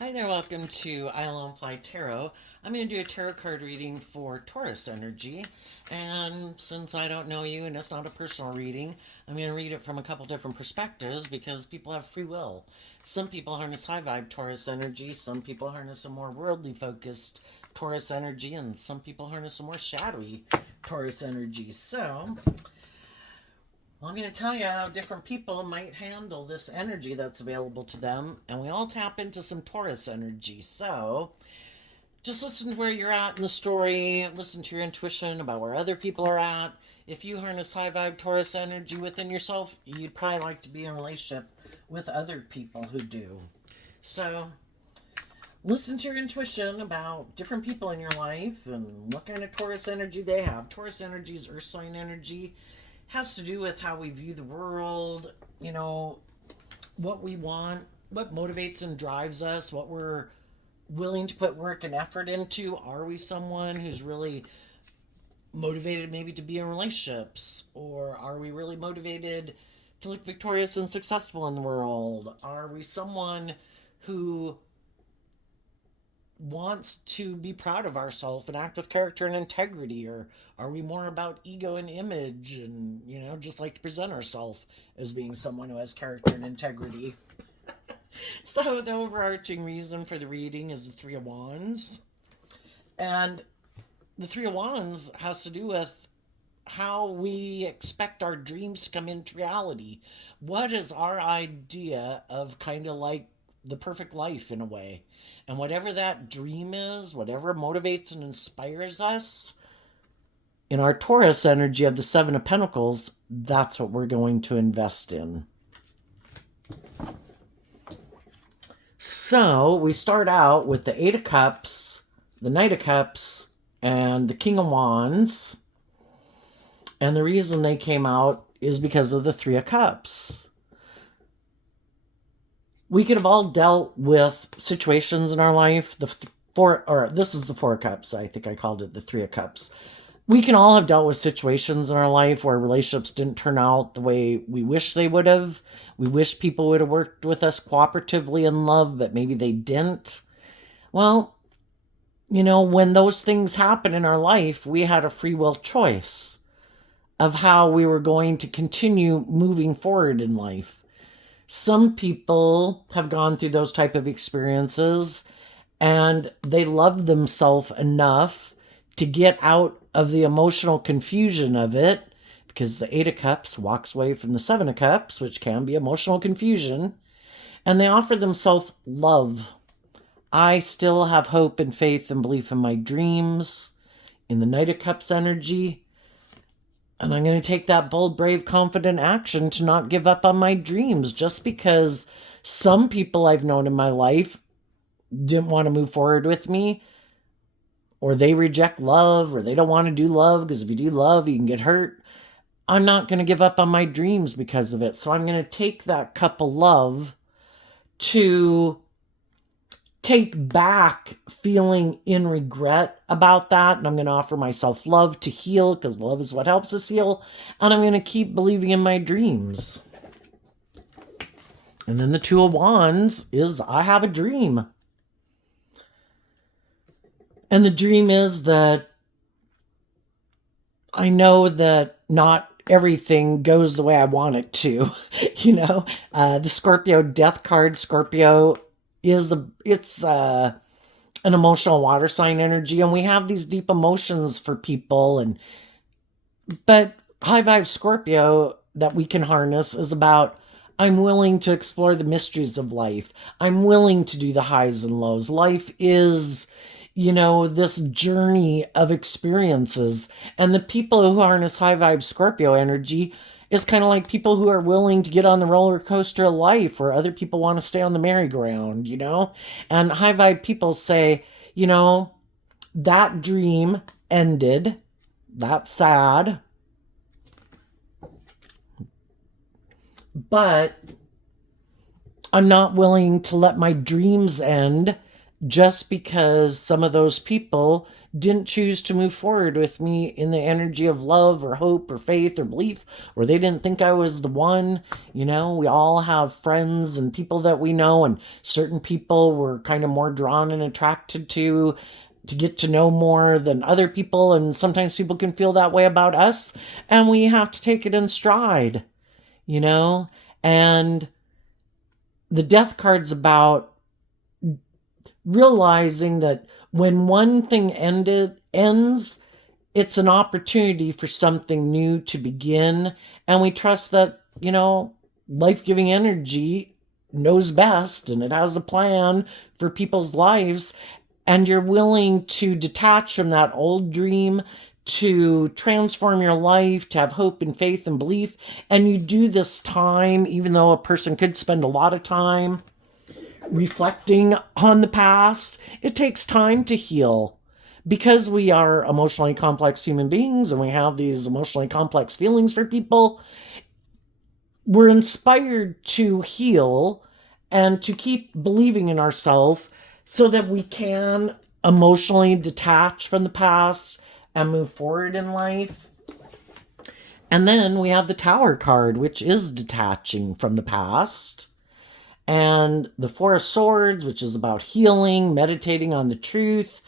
Hi there, welcome to Isle Fly Tarot. I'm going to do a tarot card reading for Taurus energy. And since I don't know you and it's not a personal reading, I'm going to read it from a couple different perspectives because people have free will. Some people harness high vibe Taurus energy, some people harness a more worldly focused Taurus energy, and some people harness a more shadowy Taurus energy. So, well, I'm going to tell you how different people might handle this energy that's available to them, and we all tap into some Taurus energy. So, just listen to where you're at in the story, listen to your intuition about where other people are at. If you harness high vibe Taurus energy within yourself, you'd probably like to be in a relationship with other people who do. So, listen to your intuition about different people in your life and what kind of Taurus energy they have. Taurus energy is earth sign energy, has to do with how we view the world, what we want, what motivates and drives us, what we're willing to put work and effort into. Are we someone who's really motivated maybe to be in relationships? Or are we really motivated to look victorious and successful in the world? Are we someone who wants to be proud of ourselves and act with character and integrity, or are we more about ego and image and just like to present ourselves as being someone who has character and integrity? So the overarching reason for the reading is the Three of Wands, and the Three of Wands has to do with how we expect our dreams to come into reality. What is our idea of kind of like the perfect life in a way? And whatever that dream is, whatever motivates and inspires us, in our Taurus energy of the Seven of Pentacles, that's what we're going to invest in. So we start out with the Eight of Cups, the Knight of Cups, and the King of Wands. And the reason they came out is because of the Three of Cups. We could have all dealt with situations in our life. This is the Four of Cups. I think I called it the Three of Cups. We can all have dealt with situations in our life where relationships didn't turn out the way we wish they would have. We wish people would have worked with us cooperatively in love, but maybe they didn't. Well, when those things happen in our life, we had a free will choice of how we were going to continue moving forward in life. Some people have gone through those type of experiences and they love themselves enough to get out of the emotional confusion of it, because the Eight of Cups walks away from the Seven of Cups, which can be emotional confusion, and they offer themselves love. I still have hope and faith and belief in my dreams, in the Knight of Cups energy. And I'm going to take that bold, brave, confident action to not give up on my dreams just because some people I've known in my life didn't want to move forward with me, or they reject love, or they don't want to do love because if you do love, you can get hurt. I'm not going to give up on my dreams because of it. So I'm going to take that cup of love to take back feeling in regret about that. And I'm going to offer myself love to heal, because love is what helps us heal. And I'm going to keep believing in my dreams. And then the Two of Wands is I have a dream. And the dream is that I know that not everything goes the way I want it to. The Scorpio death card, Scorpio is an emotional water sign energy, and we have these deep emotions for people, but high vibe Scorpio that we can harness is about, I'm willing to explore the mysteries of life. I'm willing to do the highs and lows. Life is, this journey of experiences. And the people who harness high vibe Scorpio energy is kind of like people who are willing to get on the roller coaster of life where other people want to stay on the merry-go-round, And high vibe people say, that dream ended. That's sad. But I'm not willing to let my dreams end just because some of those people didn't choose to move forward with me in the energy of love or hope or faith or belief, or they didn't think I was the one. We all have friends and people that we know, and certain people we're kind of more drawn and attracted to get to know more than other people, and sometimes people can feel that way about us, and we have to take it in stride, you know? And the death card's about realizing that when one thing ends, it's an opportunity for something new to begin. And we trust that, life-giving energy knows best and it has a plan for people's lives. And you're willing to detach from that old dream, to transform your life, to have hope and faith and belief. And you do this time, even though a person could spend a lot of time reflecting on the past, it takes time to heal. Because we are emotionally complex human beings and we have these emotionally complex feelings for people, we're inspired to heal and to keep believing in ourselves so that we can emotionally detach from the past and move forward in life. And then we have the Tower card, which is detaching from the past. And the Four of Swords, which is about healing, meditating on the truth.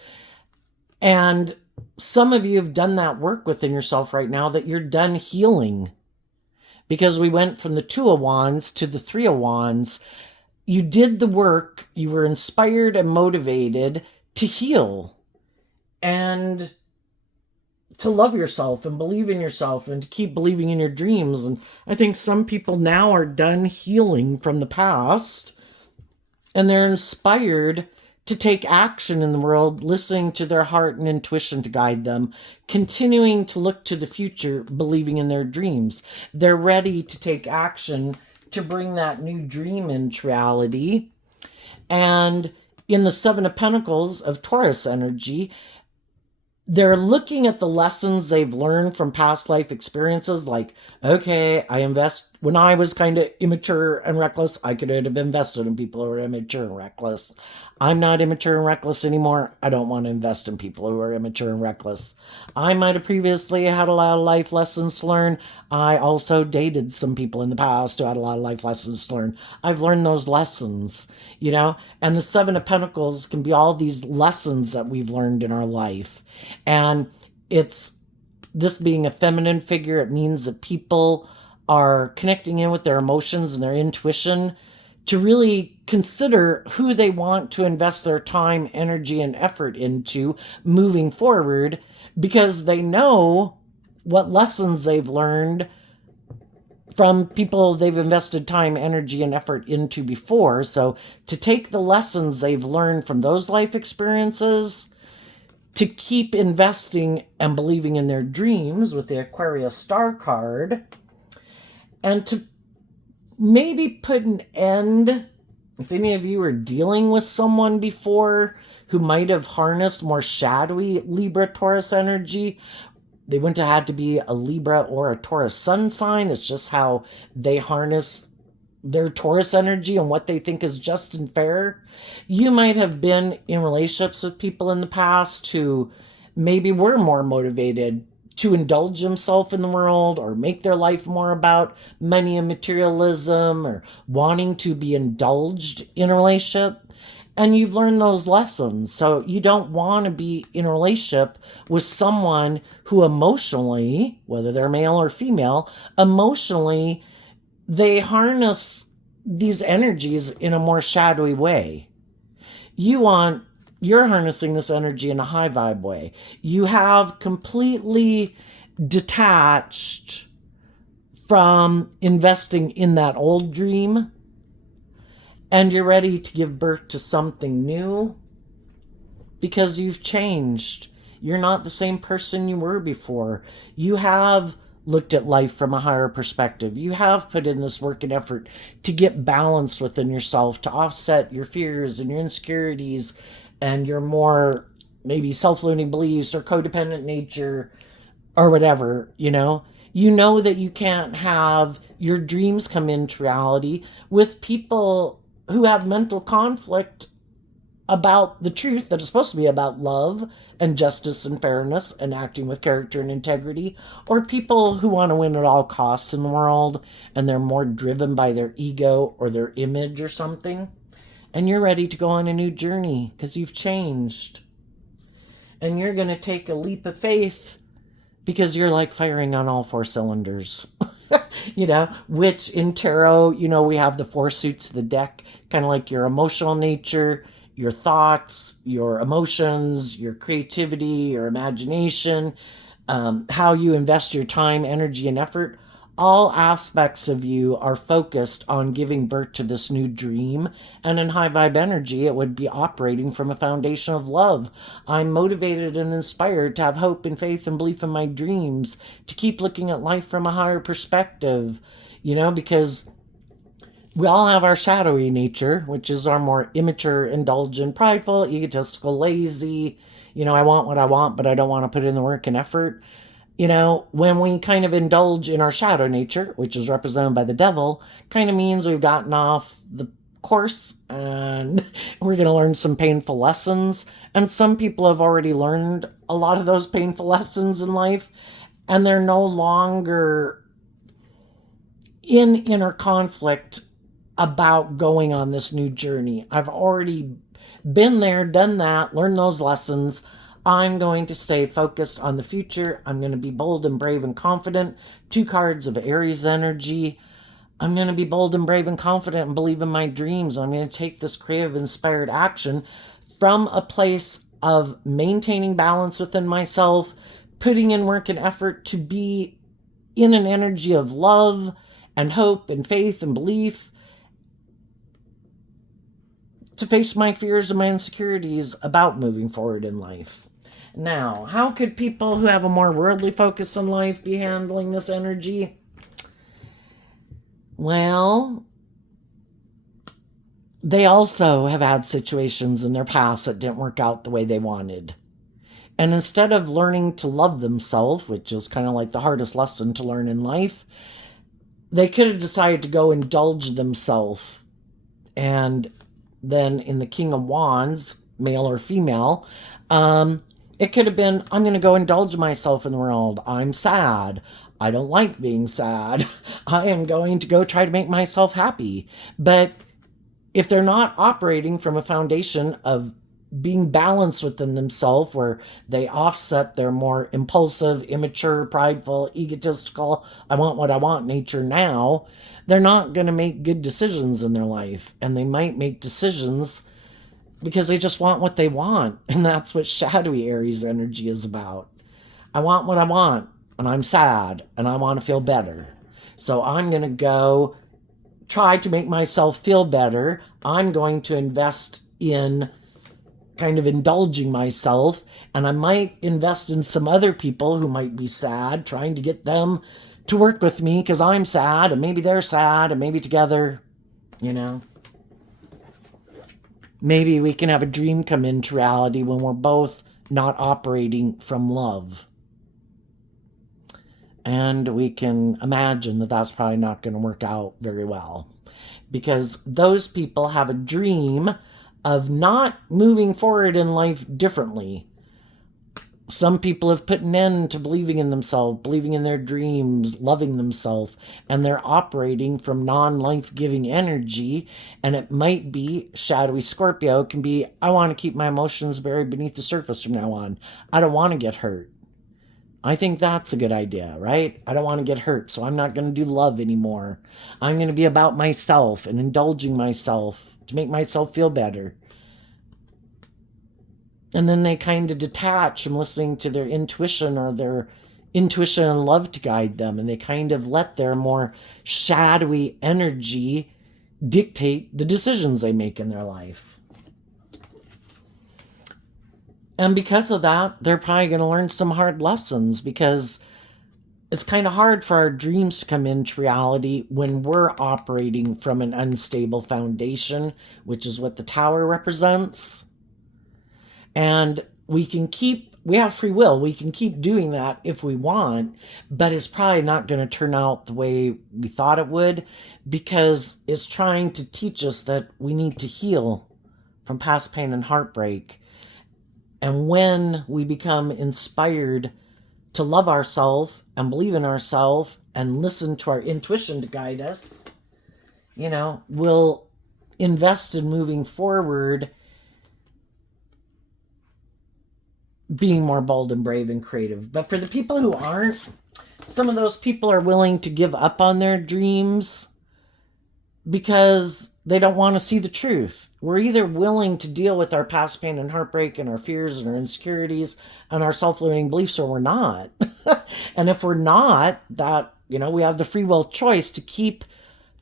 And some of you have done that work within yourself right now, that you're done healing. Because we went from the Two of Wands to the Three of Wands. You did the work. You were inspired and motivated to heal and to love yourself and believe in yourself and to keep believing in your dreams. And I think some people now are done healing from the past and they're inspired to take action in the world, listening to their heart and intuition to guide them, continuing to look to the future, believing in their dreams. They're ready to take action to bring that new dream into reality. And in the Seven of Pentacles of Taurus energy, they're looking at the lessons they've learned from past life experiences. Like, okay, when I was kind of immature and reckless, I could have invested in people who are immature and reckless. I'm not immature and reckless anymore. I don't want to invest in people who are immature and reckless. I might have previously had a lot of life lessons to learn. I also dated some people in the past who had a lot of life lessons to learn. I've learned those lessons, and the Seven of Pentacles can be all these lessons that we've learned in our life. And it's this being a feminine figure, it means that people are connecting in with their emotions and their intuition to really consider who they want to invest their time, energy, and effort into moving forward, because they know what lessons they've learned from people they've invested time, energy, and effort into before. So to take the lessons they've learned from those life experiences, to keep investing and believing in their dreams with the Aquarius Star card, and to maybe put an end, if any of you are dealing with someone before who might have harnessed more shadowy Libra Taurus energy. They wouldn't have had to be a Libra or a Taurus sun sign. It's just how they harness their Taurus energy and what they think is just and fair. You might have been in relationships with people in the past who maybe were more motivated to indulge themselves in the world or make their life more about money and materialism, or wanting to be indulged in a relationship. And you've learned those lessons. So you don't want to be in a relationship with someone who emotionally, whether they're male or female, emotionally, they harness these energies in a more shadowy way. You're harnessing this energy in a high vibe way. You have completely detached from investing in that old dream, and you're ready to give birth to something new because you've changed. You're not the same person you were before. You have looked at life from a higher perspective. You have put in this work and effort to get balanced within yourself, to offset your fears and your insecurities and your more maybe self-limiting beliefs or codependent nature or whatever. You know that you can't have your dreams come into reality with people who have mental conflict about the truth, that is supposed to be about love and justice and fairness and acting with character and integrity, or people who want to win at all costs in the world and they're more driven by their ego or their image or something. And you're ready to go on a new journey because you've changed. And you're going to take a leap of faith because you're like firing on all four cylinders. Which in tarot, we have the four suits of the deck, kind of like your emotional nature, your thoughts, your emotions, your creativity, your imagination, how you invest your time, energy, and effort. All aspects of you are focused on giving birth to this new dream. And in high vibe energy, it would be operating from a foundation of love. I'm motivated and inspired to have hope and faith and belief in my dreams, to keep looking at life from a higher perspective, because we all have our shadowy nature, which is our more immature, indulgent, prideful, egotistical, lazy. I want what I want, but I don't want to put in the work and effort. When we kind of indulge in our shadow nature, which is represented by the devil, kind of means we've gotten off the course and we're going to learn some painful lessons. And some people have already learned a lot of those painful lessons in life, and they're no longer in inner conflict about going on this new journey. I've already been there, done that, learned those lessons. I'm going to stay focused on the future. I'm going to be bold and brave and confident. 2 cards of Aries energy. I'm going to be bold and brave and confident and believe in my dreams. I'm going to take this creative, inspired action from a place of maintaining balance within myself, putting in work and effort to be in an energy of love and hope and faith and belief, to face my fears and my insecurities about moving forward in life. Now, how could people who have a more worldly focus in life be handling this energy? Well, they also have had situations in their past that didn't work out the way they wanted. And instead of learning to love themselves, which is kind of like the hardest lesson to learn in life, they could have decided to go indulge themselves. And then in the King of Wands, male or female, it could have been, I'm going to go indulge myself in the world. I'm sad. I don't like being sad. I am going to go try to make myself happy. But if they're not operating from a foundation of being balanced within themselves, where they offset their more impulsive, immature, prideful, egotistical, I want what I want nature now, they're not going to make good decisions in their life. And they might make decisions because they just want what they want. And that's what shadowy Aries energy is about. I want what I want, and I'm sad, and I want to feel better. So I'm going to go try to make myself feel better. I'm going to invest in kind of indulging myself, and I might invest in some other people who might be sad, trying to get them to work with me because I'm sad, and maybe they're sad, and maybe together, maybe we can have a dream come into reality when we're both not operating from love. And we can imagine that that's probably not going to work out very well, because those people have a dream of not moving forward in life differently. Some people have put an end to believing in themselves, believing in their dreams, loving themselves, and they're operating from non-life-giving energy. And it might be shadowy Scorpio. It can be, I want to keep my emotions buried beneath the surface from now on. I don't want to get hurt. I think that's a good idea, right? I don't want to get hurt, so I'm not going to do love anymore. I'm going to be about myself and indulging myself to make myself feel better. And then they kind of detach from listening to their intuition or their intuition and love to guide them. And they kind of let their more shadowy energy dictate the decisions they make in their life. And because of that, they're probably going to learn some hard lessons, because it's kind of hard for our dreams to come into reality when we're operating from an unstable foundation, which is what the Tower represents. And we have free will. We can keep doing that if we want, but it's probably not going to turn out the way we thought it would, because it's trying to teach us that we need to heal from past pain and heartbreak. And when we become inspired to love ourselves and believe in ourselves and listen to our intuition to guide us, we'll invest in moving forward, being more bold and brave and creative. But for the people who aren't, some of those people are willing to give up on their dreams because they don't want to see the truth. We're either willing to deal with our past pain and heartbreak and our fears and our insecurities and our self-limiting beliefs, or we're not. And if we're not, that, we have the free will choice to keep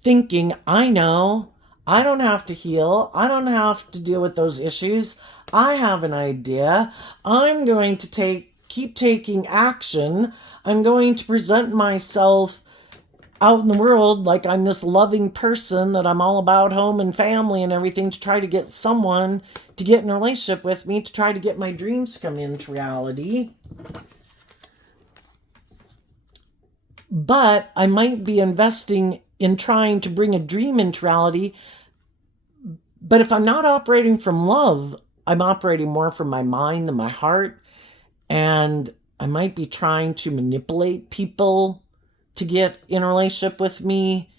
thinking, I know, I don't have to heal. I don't have to deal with those issues. I have an idea. I'm going to keep taking action. I'm going to present myself out in the world like I'm this loving person, that I'm all about home and family and everything, to try to get someone to get in a relationship with me, to try to get my dreams to come into reality. But I might be investing in trying to bring a dream into reality. But if I'm not operating from love, I'm operating more from my mind than my heart. And I might be trying to manipulate people to get in a relationship with me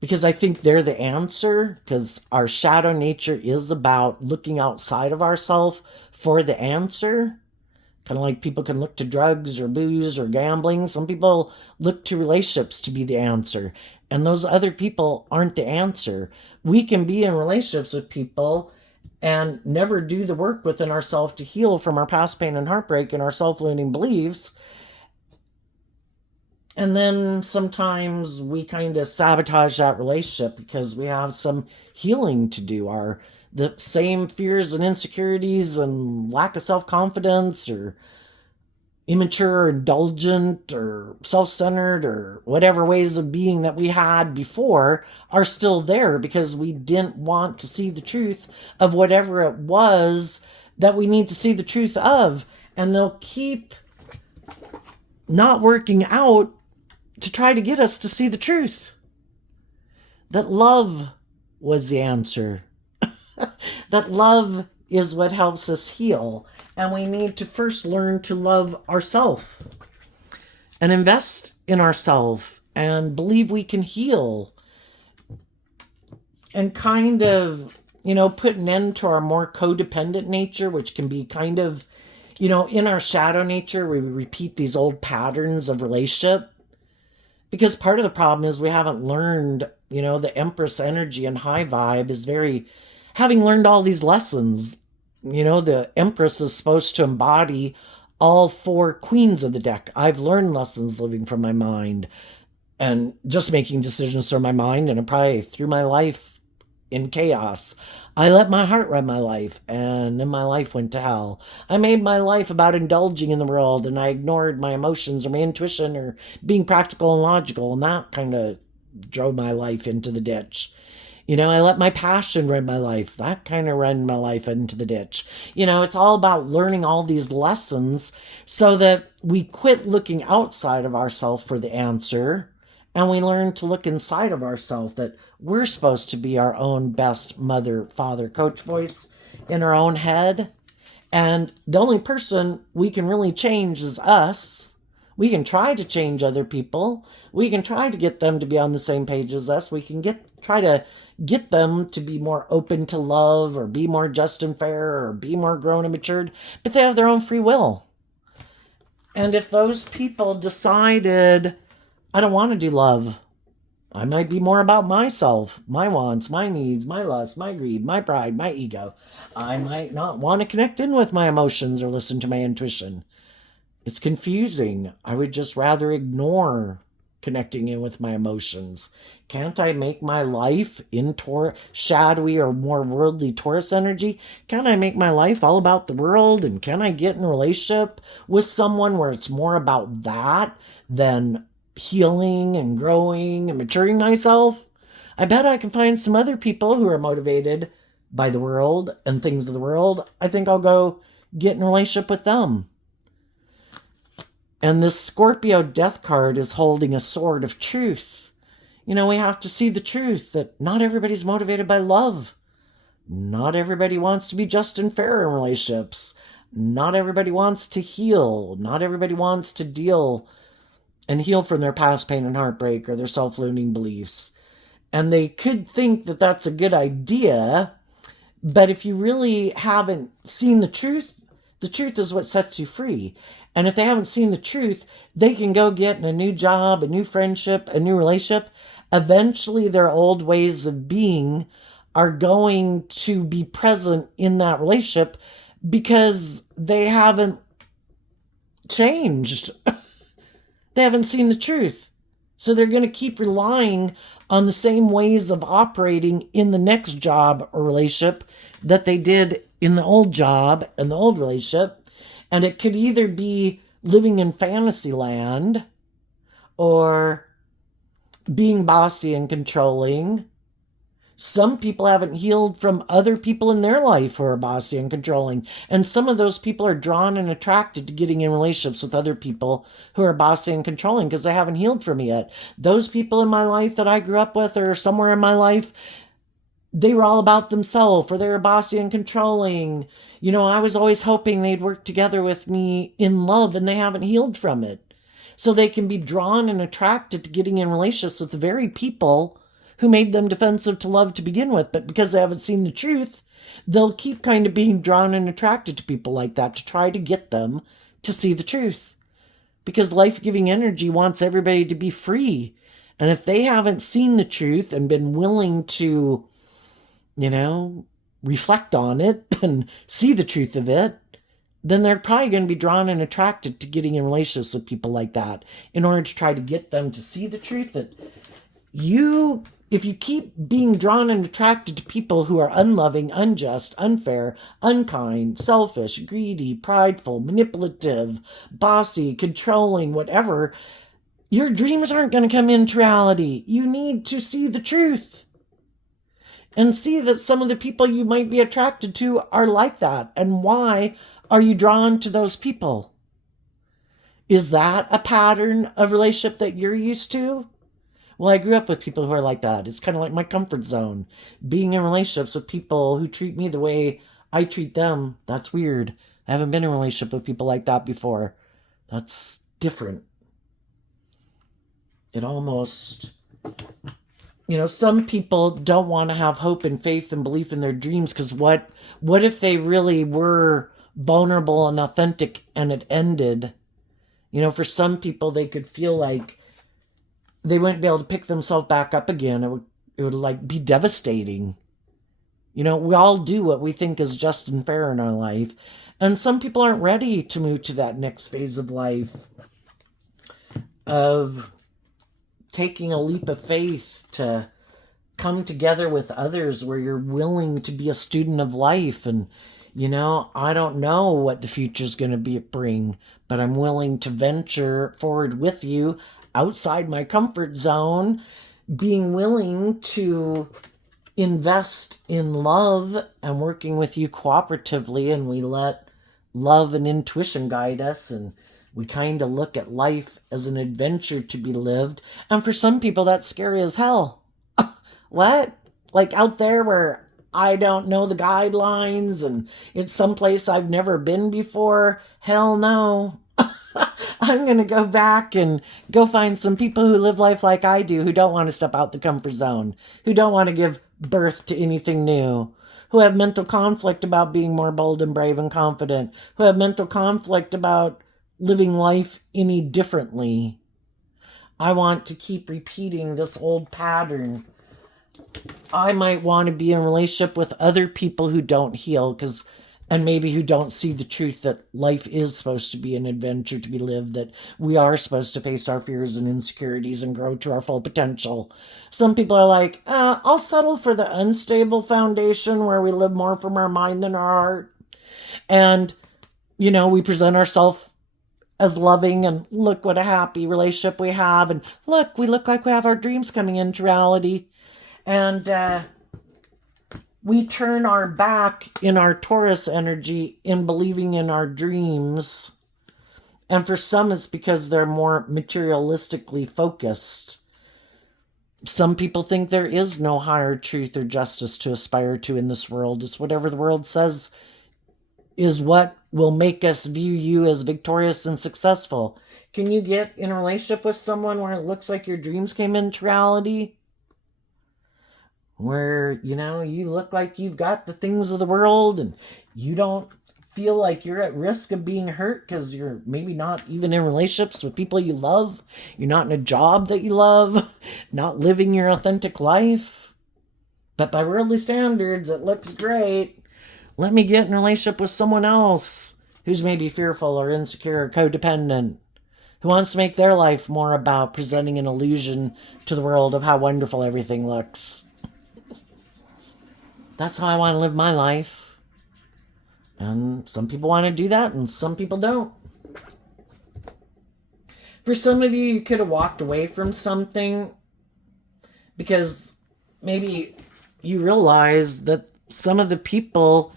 because I think they're the answer, because our shadow nature is about looking outside of ourselves for the answer. Kind of like people can look to drugs or booze or gambling. Some people look to relationships to be the answer. And those other people aren't the answer. We can be in relationships with people and never do the work within ourselves to heal from our past pain and heartbreak and our self-limiting beliefs. And then sometimes we kind of sabotage that relationship because we have some healing to do. The same fears and insecurities and lack of self-confidence, or immature or indulgent or self-centered or whatever ways of being that we had before are still there because we didn't want to see the truth of whatever it was that we need to see the truth of. And they'll keep not working out to try to get us to see the truth. That love was the answer. That love is what helps us heal. And we need to first learn to love ourselves and invest in ourselves and believe we can heal and kind of, put an end to our more codependent nature, which can be kind of, in our shadow nature, we repeat these old patterns of relationship. Because part of the problem is we haven't learned, the Empress energy and high vibe is having learned all these lessons. The Empress is supposed to embody all 4 queens of the deck. I've learned lessons living from my mind and just making decisions from my mind, and I probably threw my life in chaos. I let my heart run my life, and then my life went to hell. I made my life about indulging in the world, and I ignored my emotions or my intuition or being practical and logical, and that kind of drove my life into the ditch. I let my passion run my life. That kind of ran my life into the ditch. It's all about learning all these lessons so that we quit looking outside of ourselves for the answer, and we learn to look inside of ourselves, that we're supposed to be our own best mother, father, coach voice in our own head. And the only person we can really change is us. We can try to change other people. We can try to get them to be on the same page as us. We can try to get them to be more open to love, or be more just and fair, or be more grown and matured. But they have their own free will. And if those people decided, I don't want to do love, I might be more about myself, my wants, my needs, my lust, my greed, my pride, my ego. I might not want to connect in with my emotions or listen to my intuition. It's confusing. I would just rather ignore connecting in with my emotions. Can't I make my life in shadowy or more worldly Taurus energy? Can't I make my life all about the world? And can I get in a relationship with someone where it's more about that than healing and growing and maturing myself? I bet I can find some other people who are motivated by the world and things of the world. I think I'll go get in a relationship with them. And this Scorpio death card is holding a sword of truth. We have to see the truth that not everybody's motivated by love. Not everybody wants to be just and fair in relationships. Not everybody wants to heal. Not everybody wants to deal and heal from their past pain and heartbreak or their self-limiting beliefs. And they could think that that's a good idea, but if you really haven't seen the truth is what sets you free. And if they haven't seen the truth, they can go get a new job, a new friendship, a new relationship. Eventually, their old ways of being are going to be present in that relationship because they haven't changed. They haven't seen the truth. So they're going to keep relying on the same ways of operating in the next job or relationship that they did in the old job and the old relationship. And it could either be living in fantasy land or being bossy and controlling. Some people haven't healed from other people in their life who are bossy and controlling. And some of those people are drawn and attracted to getting in relationships with other people who are bossy and controlling because they haven't healed from it yet. Those people in my life that I grew up with or somewhere in my life, they were all about themselves or they were bossy and controlling. You know, I was always hoping they'd work together with me in love and they haven't healed from it. So they can be drawn and attracted to getting in relationships with the very people who made them defensive to love to begin with. But because they haven't seen the truth, they'll keep kind of being drawn and attracted to people like that to try to get them to see the truth. Because life-giving energy wants everybody to be free. And if they haven't seen the truth and been willing to, reflect on it and see the truth of it, then they're probably going to be drawn and attracted to getting in relationships with people like that in order to try to get them to see the truth that if you keep being drawn and attracted to people who are unloving, unjust, unfair, unkind, selfish, greedy, prideful, manipulative, bossy, controlling, whatever, your dreams aren't going to come into reality. You need to see the truth and see that some of the people you might be attracted to are like that. And why are you drawn to those people? Is that a pattern of relationship that you're used to? Well, I grew up with people who are like that. It's kind of like my comfort zone. Being in relationships with people who treat me the way I treat them, that's weird. I haven't been in a relationship with people like that before. That's different. It almost, some people don't want to have hope and faith and belief in their dreams because what if they really were vulnerable and authentic and it ended? For some people, they could feel like they wouldn't be able to pick themselves back up again. It would like be devastating. We all do what we think is just and fair in our life. And some people aren't ready to move to that next phase of life of taking a leap of faith to come together with others where you're willing to be a student of life. And, I don't know what the future's going to bring, but I'm willing to venture forward with you outside my comfort zone, being willing to invest in love and working with you cooperatively, and we let love and intuition guide us, and we kind of look at life as an adventure to be lived. And for some people, that's scary as hell. What? Like out there where I don't know the guidelines and it's someplace I've never been before? Hell no. I'm going to go back and go find some people who live life like I do, who don't want to step out the comfort zone, who don't want to give birth to anything new, who have mental conflict about being more bold and brave and confident, who have mental conflict about living life any differently. I want to keep repeating this old pattern. I might want to be in a relationship with other people who don't heal and maybe who don't see the truth that life is supposed to be an adventure to be lived, that we are supposed to face our fears and insecurities and grow to our full potential. Some people are like, I'll settle for the unstable foundation where we live more from our mind than our heart. And, we present ourselves as loving and look what a happy relationship we have. And look, we look like we have our dreams coming into reality. And, we turn our back in our Taurus energy in believing in our dreams. And for some, it's because they're more materialistically focused. Some people think there is no higher truth or justice to aspire to in this world. It's whatever the world says is what will make us view you as victorious and successful. Can you get in a relationship with someone where it looks like your dreams came into reality? Where, you look like you've got the things of the world and you don't feel like you're at risk of being hurt because you're maybe not even in relationships with people you love. You're not in a job that you love, not living your authentic life. But by worldly standards, it looks great. Let me get in a relationship with someone else who's maybe fearful or insecure or codependent, who wants to make their life more about presenting an illusion to the world of how wonderful everything looks. That's how I want to live my life. And some people want to do that and some people don't. For some of you, you could have walked away from something because maybe you realize that some of the people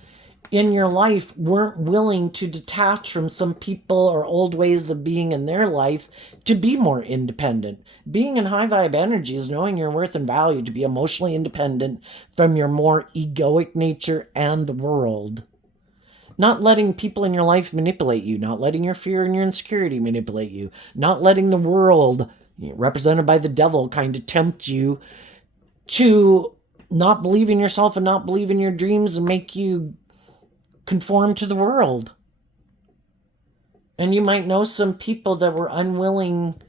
in your life weren't willing to detach from some people or old ways of being in their life to be more independent. Being in high vibe energy is knowing your worth and value, to be emotionally independent from your more egoic nature and the world. Not letting people in your life manipulate you, not letting your fear and your insecurity manipulate you, not letting the world, represented by the devil, kind of tempt you to not believe in yourself and not believe in your dreams and make you conform to the world. And you might know some people that were unwilling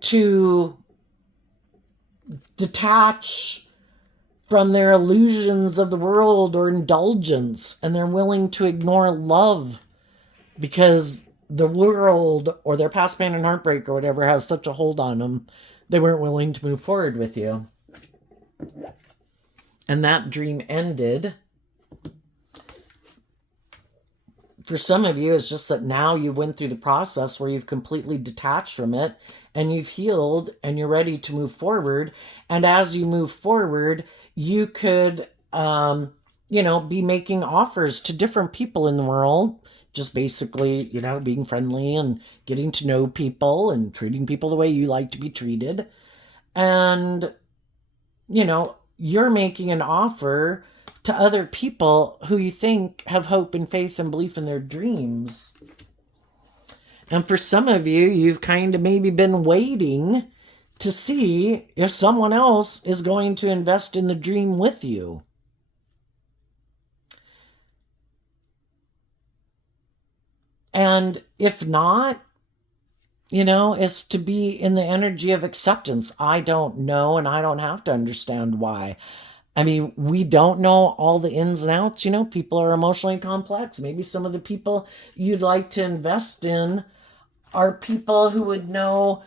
to detach from their illusions of the world or indulgence, and they're willing to ignore love because the world or their past pain and heartbreak or whatever has such a hold on them, they weren't willing to move forward with you. And that dream ended. For some of you, it's just that now you went through the process where you've completely detached from it and you've healed and you're ready to move forward. And as you move forward, you could, be making offers to different people in the world. Just basically, being friendly and getting to know people and treating people the way you like to be treated. And, you're making an offer to other people who you think have hope and faith and belief in their dreams. And for some of you, you've kind of maybe been waiting to see if someone else is going to invest in the dream with you. And if not, is to be in the energy of acceptance. I don't know, and I don't have to understand why. I mean, we don't know all the ins and outs. People are emotionally complex. Maybe some of the people you'd like to invest in are people who would know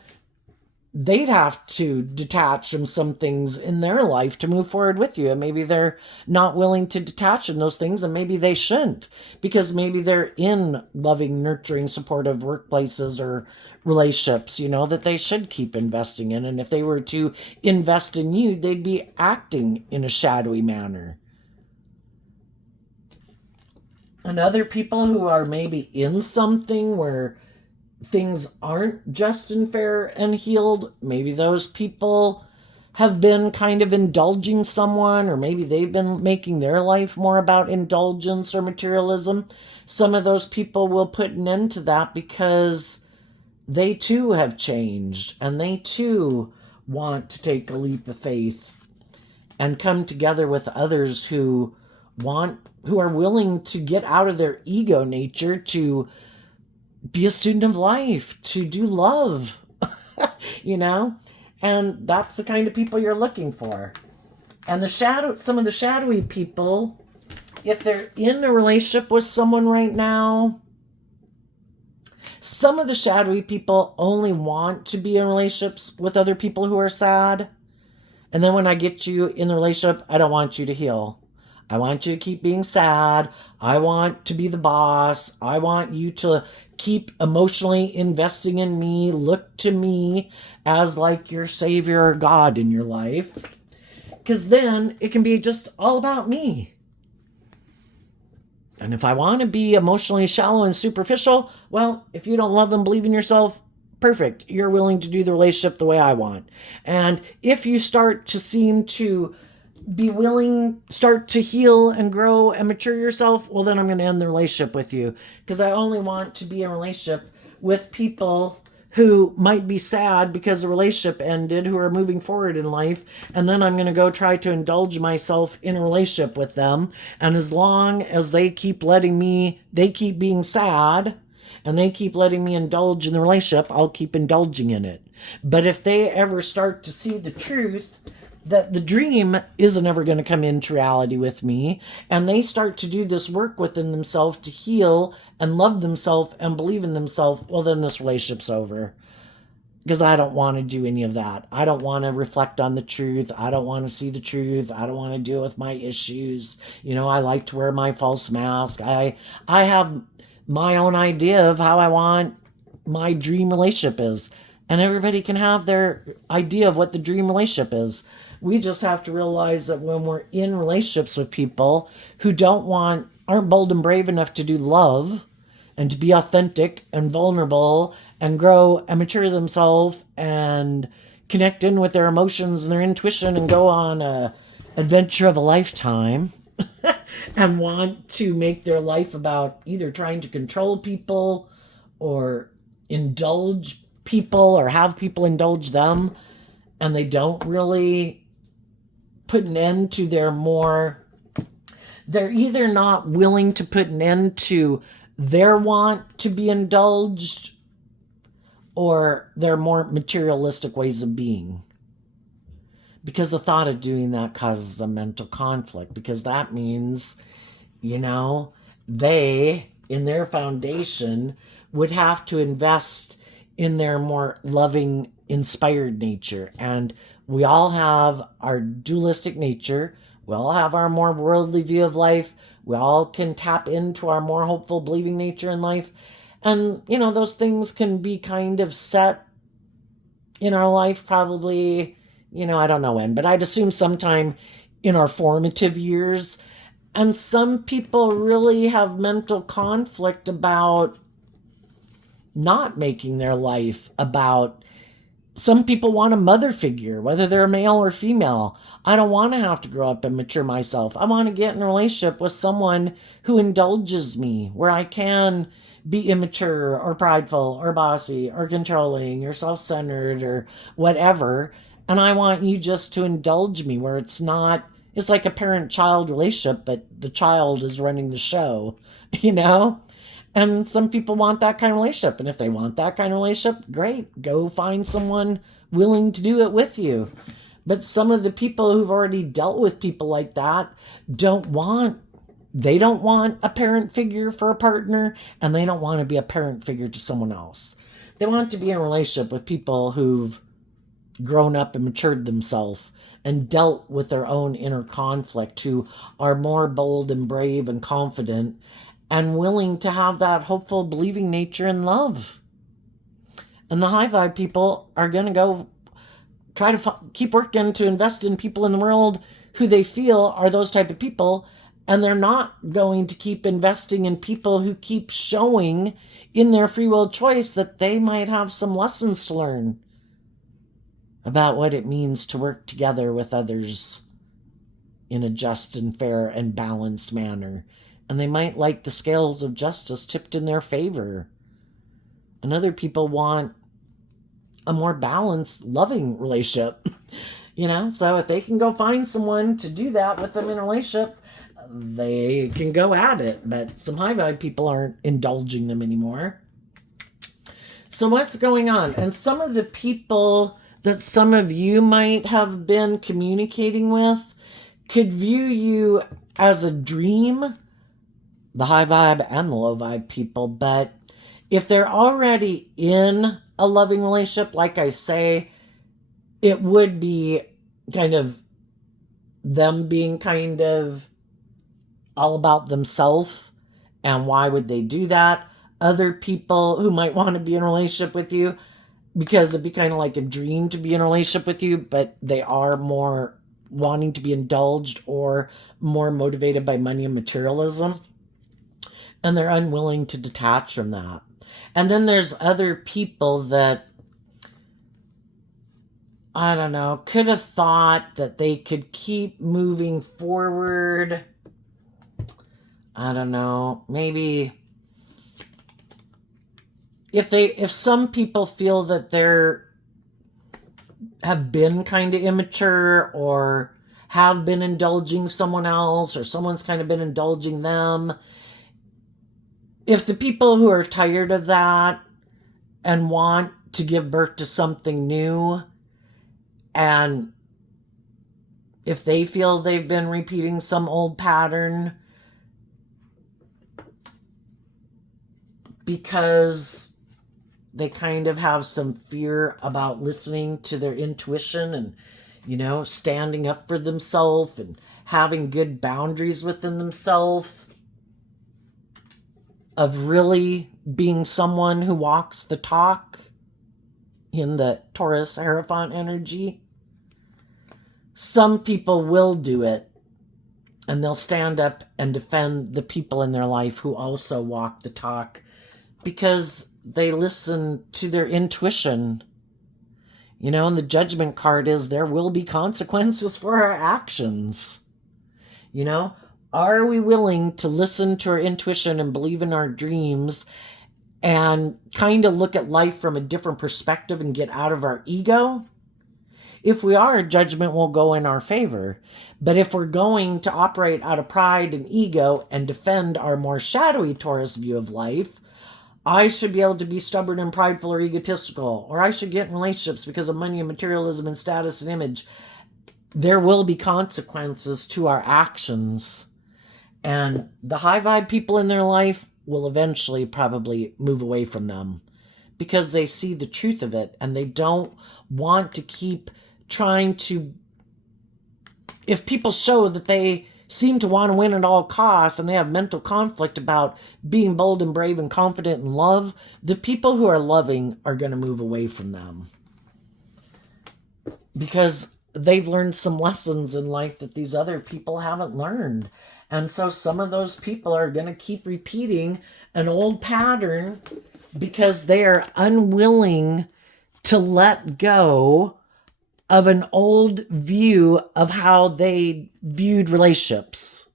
they'd have to detach from some things in their life to move forward with you. And maybe they're not willing to detach from those things, and maybe they shouldn't, because maybe they're in loving, nurturing, supportive workplaces or relationships, that they should keep investing in. And if they were to invest in you, they'd be acting in a shadowy manner. And other people who are maybe in something where things aren't just and fair and healed, maybe those people have been kind of indulging someone, or maybe they've been making their life more about indulgence or materialism. Some of those people will put an end to that because they too have changed and they too want to take a leap of faith and come together with others who are willing to get out of their ego nature to be a student of life, to do love, and that's the kind of people you're looking for. And some of the shadowy people, if they're in a relationship with someone right now, some of the shadowy people only want to be in relationships with other people who are sad. And then when I get you in the relationship, I don't want you to heal. I want you to keep being sad. I want to be the boss. I want you to keep emotionally investing in me. Look to me as like your savior or God in your life. Because then it can be just all about me. And if I want to be emotionally shallow and superficial, well, if you don't love and believe in yourself, perfect. You're willing to do the relationship the way I want. And if you start to seem to be willing, start to heal and grow and mature yourself, well, then I'm going to end the relationship with you, because I only want to be in a relationship with people who might be sad because the relationship ended, who are moving forward in life, and then I'm going to go try to indulge myself in a relationship with them. And as long as they keep being sad, and they keep letting me indulge in the relationship, I'll keep indulging in it. But if they ever start to see the truth that the dream isn't ever going to come into reality with me, and they start to do this work within themselves to heal and love themselves and believe in themselves, well, then this relationship's over. Because I don't want to do any of that. I don't want to reflect on the truth. I don't want to see the truth. I don't want to deal with my issues. I like to wear my false mask. I have my own idea of how I want my dream relationship is. And everybody can have their idea of what the dream relationship is. We just have to realize that when we're in relationships with people who aren't bold and brave enough to do love and to be authentic and vulnerable and grow and mature themselves and connect in with their emotions and their intuition and go on a adventure of a lifetime and want to make their life about either trying to control people or indulge people or have people indulge them, and they don't really put an end to they're either not willing to put an end to their want to be indulged, or their more materialistic ways of being. Because the thought of doing that causes a mental conflict, because that means, they, in their foundation, would have to invest in their more loving, inspired nature. And we all have our dualistic nature. We all have our more worldly view of life. We all can tap into our more hopeful, believing nature in life. And, those things can be kind of set in our life probably, I don't know when, but I'd assume sometime in our formative years. And some people really have mental conflict about not making their life about. Some people want a mother figure, whether they're male or female. I don't want to have to grow up and mature myself. I want to get in a relationship with someone who indulges me, where I can be immature or prideful or bossy or controlling or self-centered or whatever. And I want you just to indulge me, where it's like a parent-child relationship, but the child is running the show, And some people want that kind of relationship. And if they want that kind of relationship, great. Go find someone willing to do it with you. But some of the people who've already dealt with people like that don't want a parent figure for a partner, and they don't want to be a parent figure to someone else. They want to be in a relationship with people who've grown up and matured themselves and dealt with their own inner conflict, who are more bold and brave and confident and willing to have that hopeful, believing nature and love. And the high vibe people are going to go try to keep working to invest in people in the world who they feel are those type of people. And they're not going to keep investing in people who keep showing in their free will choice that they might have some lessons to learn about what it means to work together with others in a just and fair and balanced manner. And they might like the scales of justice tipped in their favor. And other people want a more balanced, loving relationship. So if they can go find someone to do that with them in a relationship, they can go at it. But some high vibe people aren't indulging them anymore. So what's going on? And some of the people that some of you might have been communicating with could view you as a dream, the high vibe and the low vibe people. But if they're already in a loving relationship, like I say, it would be kind of them being kind of all about themselves. And why would they do that? Other people who might want to be in a relationship with you, because it'd be kind of like a dream to be in a relationship with you, but they are more wanting to be indulged or more motivated by money and materialism. And they're unwilling to detach from that. And then there's other people that I don't know, could have thought that they could keep moving forward. I don't know, maybe if some people feel that they're have been kind of immature or have been indulging someone else or someone's kind of been indulging them, if the people who are tired of that and want to give birth to something new, and if they feel they've been repeating some old pattern because they kind of have some fear about listening to their intuition and, standing up for themselves and having good boundaries within themselves, of really being someone who walks the talk in the Taurus Hierophant energy, some people will do it, and they'll stand up and defend the people in their life who also walk the talk because they listen to their intuition. And the judgment card is there will be consequences for our actions. Are we willing to listen to our intuition and believe in our dreams and kind of look at life from a different perspective and get out of our ego? If we are, judgment will go in our favor. But if we're going to operate out of pride and ego and defend our more shadowy Taurus view of life, I should be able to be stubborn and prideful or egotistical, or I should get in relationships because of money and materialism and status and image, there will be consequences to our actions. And the high vibe people in their life will eventually probably move away from them because they see the truth of it and they don't want to keep trying to. If people show that they seem to want to win at all costs and they have mental conflict about being bold and brave and confident in love, the people who are loving are going to move away from them because they've learned some lessons in life that these other people haven't learned. And so some of those people are going to keep repeating an old pattern because they are unwilling to let go of an old view of how they viewed relationships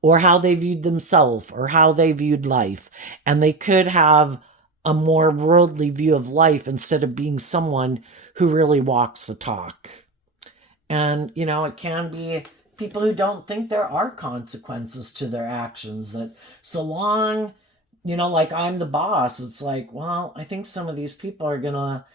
or how they viewed themselves or how they viewed life. And they could have a more worldly view of life instead of being someone who really walks the talk. And, it can be people who don't think there are consequences to their actions, that so long, like I'm the boss, it's like, well, I think some of these people are gonna,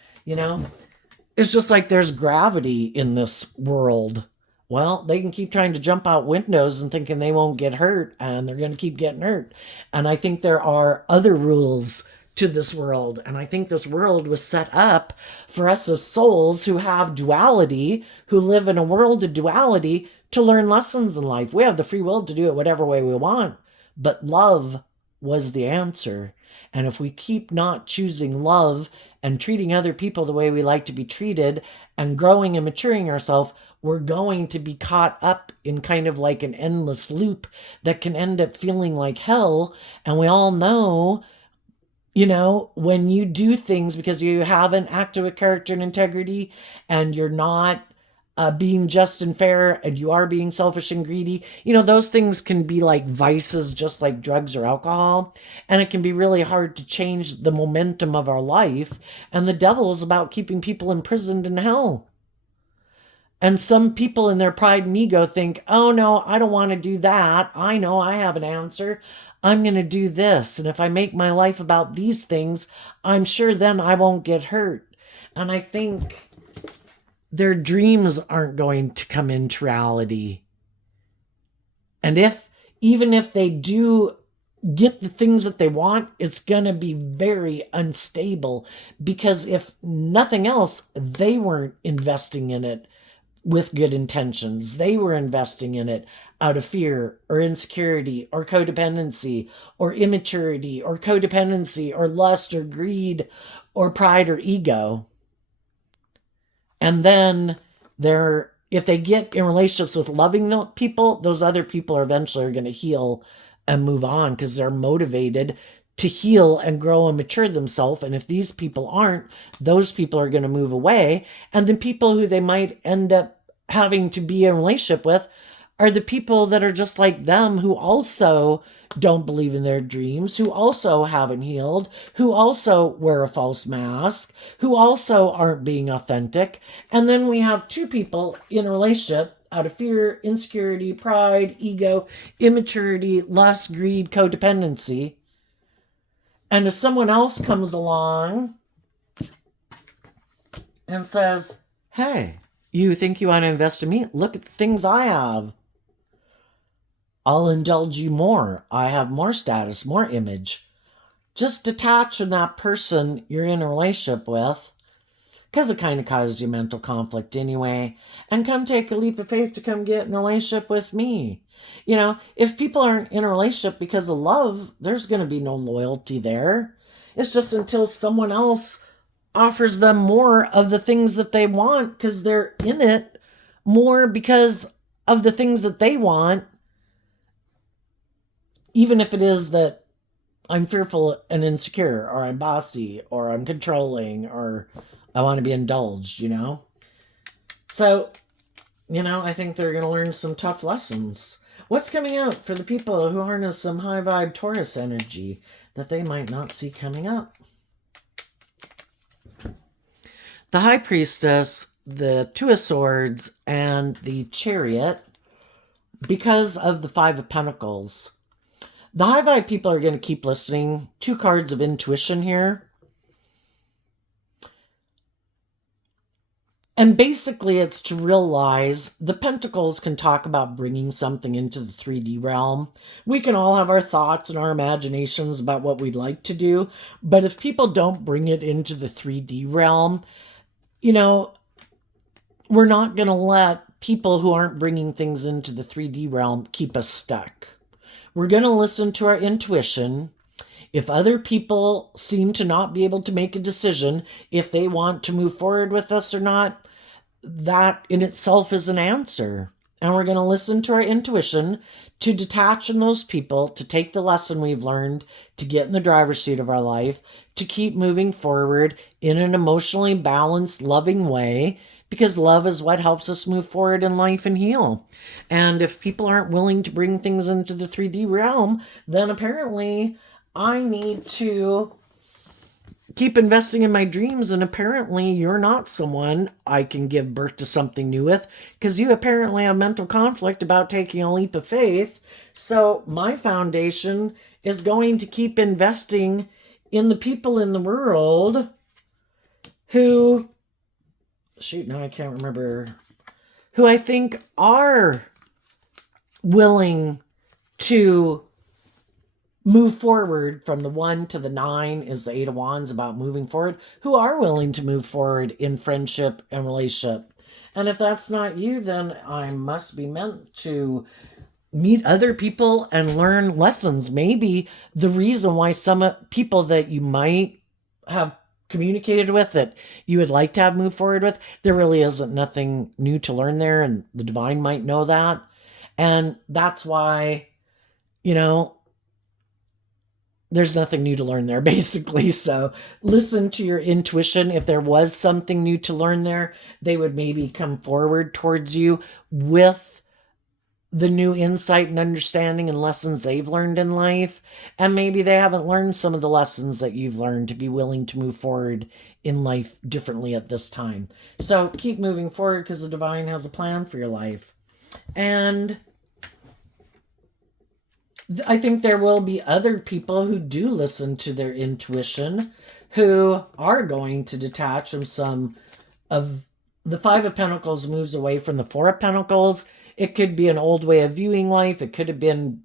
it's just like there's gravity in this world. Well, they can keep trying to jump out windows and thinking they won't get hurt, and they're going to keep getting hurt. And I think there are other rules to this world. And I think this world was set up for us as souls who have duality, who live in a world of duality, to learn lessons in life. We have the free will to do it whatever way we want, but love was the answer. And if we keep not choosing love and treating other people the way we like to be treated and growing and maturing ourselves, we're going to be caught up in kind of like an endless loop that can end up feeling like hell. And we all know, when you do things because you haven't acted with character and integrity and you're not being just and fair and you are being selfish and greedy, those things can be like vices, just like drugs or alcohol. And it can be really hard to change the momentum of our life. And the devil is about keeping people imprisoned in hell. And some people in their pride and ego think, oh no, I don't want to do that. I know I have an answer. I'm going to do this. And if I make my life about these things, I'm sure then I won't get hurt. And I think their dreams aren't going to come into reality. And even if they do get the things that they want, it's going to be very unstable because if nothing else, they weren't investing in it with good intentions. They were investing in it out of fear or insecurity or codependency or immaturity or codependency or lust or greed or pride or ego. And then if they get in relationships with loving people, those other people are eventually going to heal and move on because they're motivated to heal and grow and mature themselves. And if these people aren't, those people are going to move away. And the people who they might end up having to be in a relationship with are the people that are just like them, who also don't believe in their dreams, who also haven't healed, who also wear a false mask, who also aren't being authentic. And then we have two people in a relationship out of fear, insecurity, pride, ego, immaturity, lust, greed, codependency. And if someone else comes along and says, hey, you think you want to invest in me? Look at the things I have. I'll indulge you more. I have more status, more image. Just detach from that person you're in a relationship with, because it kind of causes you mental conflict anyway, and come take a leap of faith to come get in a relationship with me. You know, if people aren't in a relationship because of love, there's going to be no loyalty there. It's just until someone else offers them more of the things that they want, because they're in it more because of the things that they want, even if it is that I'm fearful and insecure, or I'm bossy, or I'm controlling, or I want to be indulged, you know? So, you know, I think they're going to learn some tough lessons. What's coming out for the people who harness some high vibe Taurus energy that they might not see coming up? The High Priestess, the Two of Swords, and the Chariot, because of the Five of Pentacles. The high vibe people are going to keep listening. Two cards of intuition here. And basically, it's to realize the Pentacles can talk about bringing something into the 3D realm. We can all have our thoughts and our imaginations about what we'd like to do. But if people don't bring it into the 3D realm, you know, we're not going to let people who aren't bringing things into the 3D realm keep us stuck. We're going to listen to our intuition. If other people seem to not be able to make a decision if they want to move forward with us or not, that in itself is an answer. And we're going to listen to our intuition to detach from those people, to take the lesson we've learned, to get in the driver's seat of our life, to keep moving forward in an emotionally balanced, loving way, because love is what helps us move forward in life and heal. And if people aren't willing to bring things into the 3D realm, then apparently I need to keep investing in my dreams, and apparently you're not someone I can give birth to something new with, because you apparently have mental conflict about taking a leap of faith. So my foundation is going to keep investing in the people in the world who, shoot, now I can't remember, who I think are willing to move forward. From the 1 to the 9 is the 8 of Wands, about moving forward, who are willing to move forward in friendship and relationship. And if that's not you, then I must be meant to meet other people and learn lessons. Maybe the reason why some people that you might have communicated with, that you would like to have moved forward with, there really isn't nothing new to learn there, and the divine might know that. And that's why, you know, there's nothing new to learn there, basically. So listen to your intuition. If there was something new to learn there, they would maybe come forward towards you with the new insight and understanding and lessons they've learned in life. And maybe they haven't learned some of the lessons that you've learned, to be willing to move forward in life differently at this time. So keep moving forward, because the divine has a plan for your life. And I think there will be other people who do listen to their intuition, who are going to detach from some of the 5 of Pentacles, moves away from the 4 of Pentacles. It could be an old way of viewing life. It could have been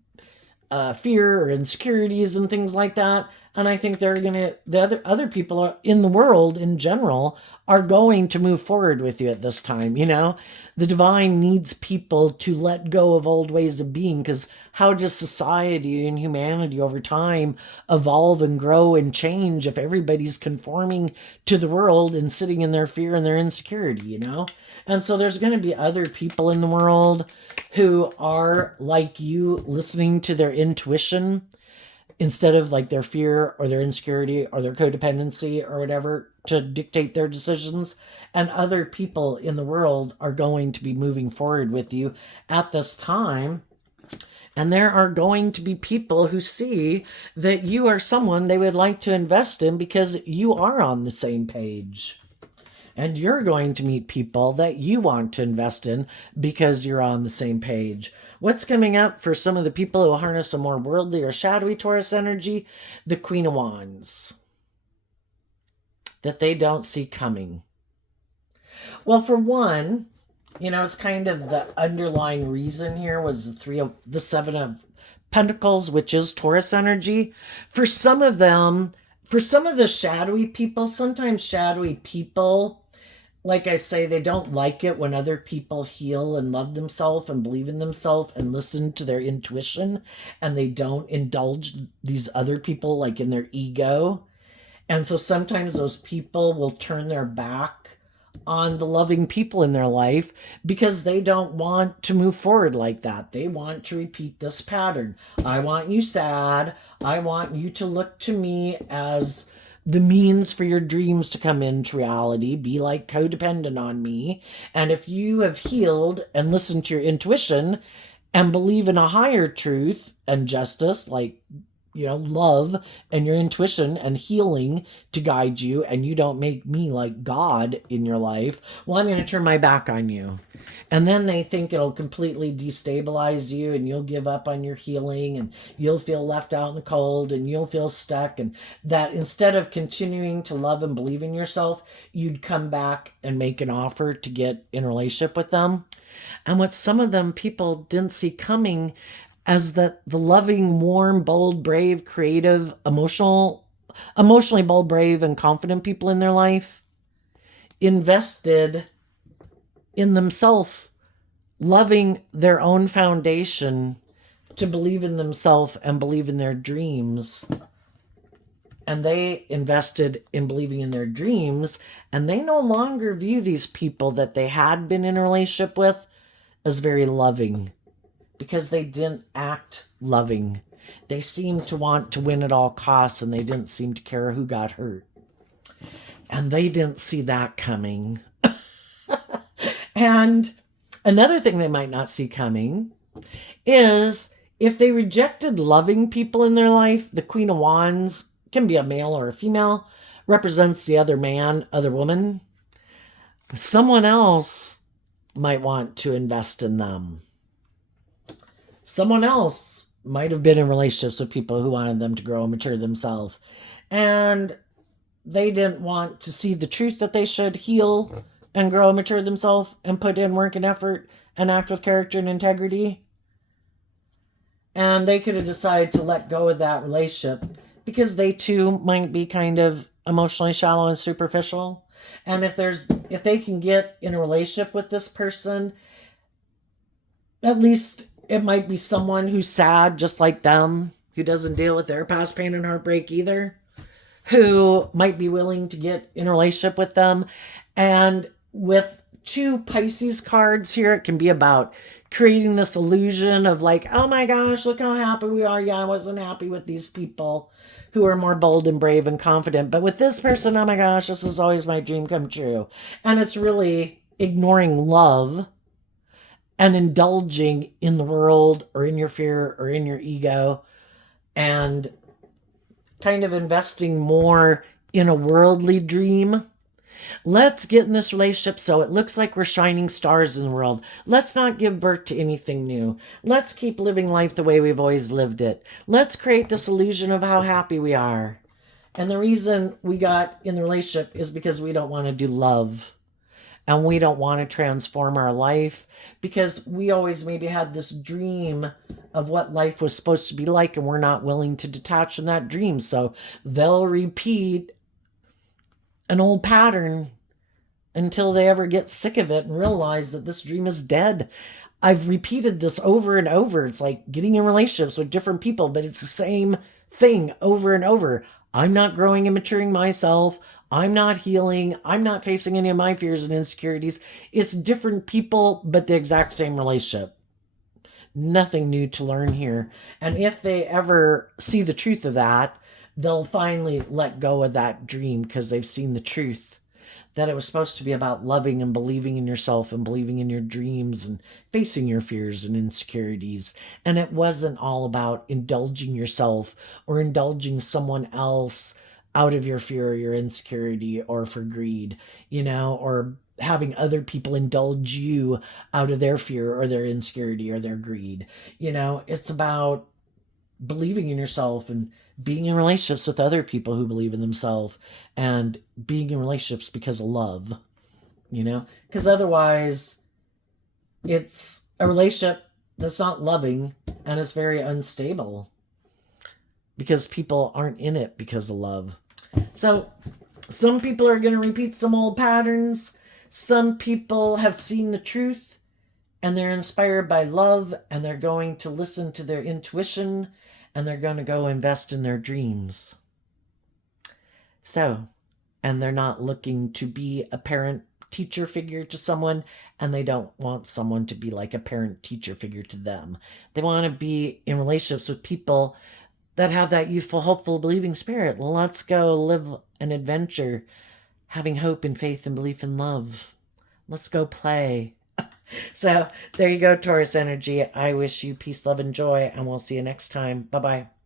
fear or insecurities and things like that. And I think they're going to, the other people in the world in general are going to move forward with you at this time. You know, the divine needs people to let go of old ways of being, because how does society and humanity over time evolve and grow and change if everybody's conforming to the world and sitting in their fear and their insecurity, you know? And so there's going to be other people in the world who are like you, listening to their intuition. instead of like their fear or their insecurity or their codependency or whatever to dictate their decisions. And other people in the world are going to be moving forward with you at this time. And there are going to be people who see that you are someone they would like to invest in because you are on the same page. And you're going to meet people that you want to invest in because you're on the same page. What's coming up for some of the people who harness a more worldly or shadowy Taurus energy? The Queen of Wands. That they don't see coming. Well, for one, it's kind of the underlying reason here was the Seven of Pentacles, which is Taurus energy. For some of them, for some of the shadowy people, sometimes shadowy people, like I say, they don't like it when other people heal and love themselves and believe in themselves and listen to their intuition, and they don't indulge these other people like in their ego. And so sometimes those people will turn their back on the loving people in their life because they don't want to move forward like that. They want to repeat this pattern. I want you sad. I want you to look to me as the means for your dreams to come into reality. Be like codependent on me. And if you have healed and listened to your intuition and believe in a higher truth and justice, like love and your intuition and healing to guide you, and you don't make me like God in your life, well, I'm going to turn my back on you. And then they think it'll completely destabilize you and you'll give up on your healing and you'll feel left out in the cold and you'll feel stuck. And that instead of continuing to love and believe in yourself, you'd come back and make an offer to get in a relationship with them. And what some of them people didn't see coming as that the loving, warm, bold, brave, creative, emotionally bold, brave, and confident people in their life invested in themselves, loving their own foundation to believe in themselves and believe in their dreams. And they invested in believing in their dreams, and they no longer view these people that they had been in a relationship with as very loving, because they didn't act loving. They seemed to want to win at all costs, and they didn't seem to care who got hurt. And they didn't see that coming. And another thing they might not see coming is if they rejected loving people in their life, the Queen of Wands can be a male or a female, represents the other man, other woman. Someone else might want to invest in them. Someone else might have been in relationships with people who wanted them to grow and mature themselves. And they didn't want to see the truth that they should heal and grow and mature themselves and put in work and effort and act with character and integrity. And they could have decided to let go of that relationship because they too might be kind of emotionally shallow and superficial. And if they can get in a relationship with this person, at least it might be someone who's sad just like them, who doesn't deal with their past pain and heartbreak either, who might be willing to get in a relationship with them. And with 2 Pisces cards here, it can be about creating this illusion of like, oh my gosh, look how happy we are. Yeah, I wasn't happy with these people who are more bold and brave and confident. But with this person, oh my gosh, this is always my dream come true. And it's really ignoring love and indulging in the world or in your fear or in your ego, and kind of investing more in a worldly dream. Let's get in this relationship so it looks like we're shining stars in the world. Let's not give birth to anything new. Let's keep living life the way we've always lived it. Let's create this illusion of how happy we are. And the reason we got in the relationship is because we don't want to do love. And we don't want to transform our life because we always maybe had this dream of what life was supposed to be like, and we're not willing to detach from that dream. So they'll repeat an old pattern until they ever get sick of it and realize that this dream is dead. I've repeated this over and over. It's like getting in relationships with different people, but it's the same thing over and over. I'm not growing and maturing myself. I'm not healing. I'm not facing any of my fears and insecurities. It's different people, but the exact same relationship. nothing new to learn here. And if they ever see the truth of that, they'll finally let go of that dream because they've seen the truth that it was supposed to be about loving and believing in yourself and believing in your dreams and facing your fears and insecurities. And it wasn't all about indulging yourself or indulging someone else out of your fear or your insecurity or for greed, or having other people indulge you out of their fear or their insecurity or their greed. It's about believing in yourself and being in relationships with other people who believe in themselves and being in relationships because of love, because otherwise it's a relationship that's not loving and it's very unstable because people aren't in it because of love. So some people are going to repeat some old patterns. Some people have seen the truth and they're inspired by love and they're going to listen to their intuition and they're going to go invest in their dreams. So, and they're not looking to be a parent teacher figure to someone, and they don't want someone to be like a parent teacher figure to them. They want to be in relationships with people that have that youthful, hopeful, believing spirit. Let's go live an adventure, having hope and faith and belief in love. Let's go play. So there you go, Taurus energy. I wish you peace, love, and joy, and we'll see you next time. Bye-bye.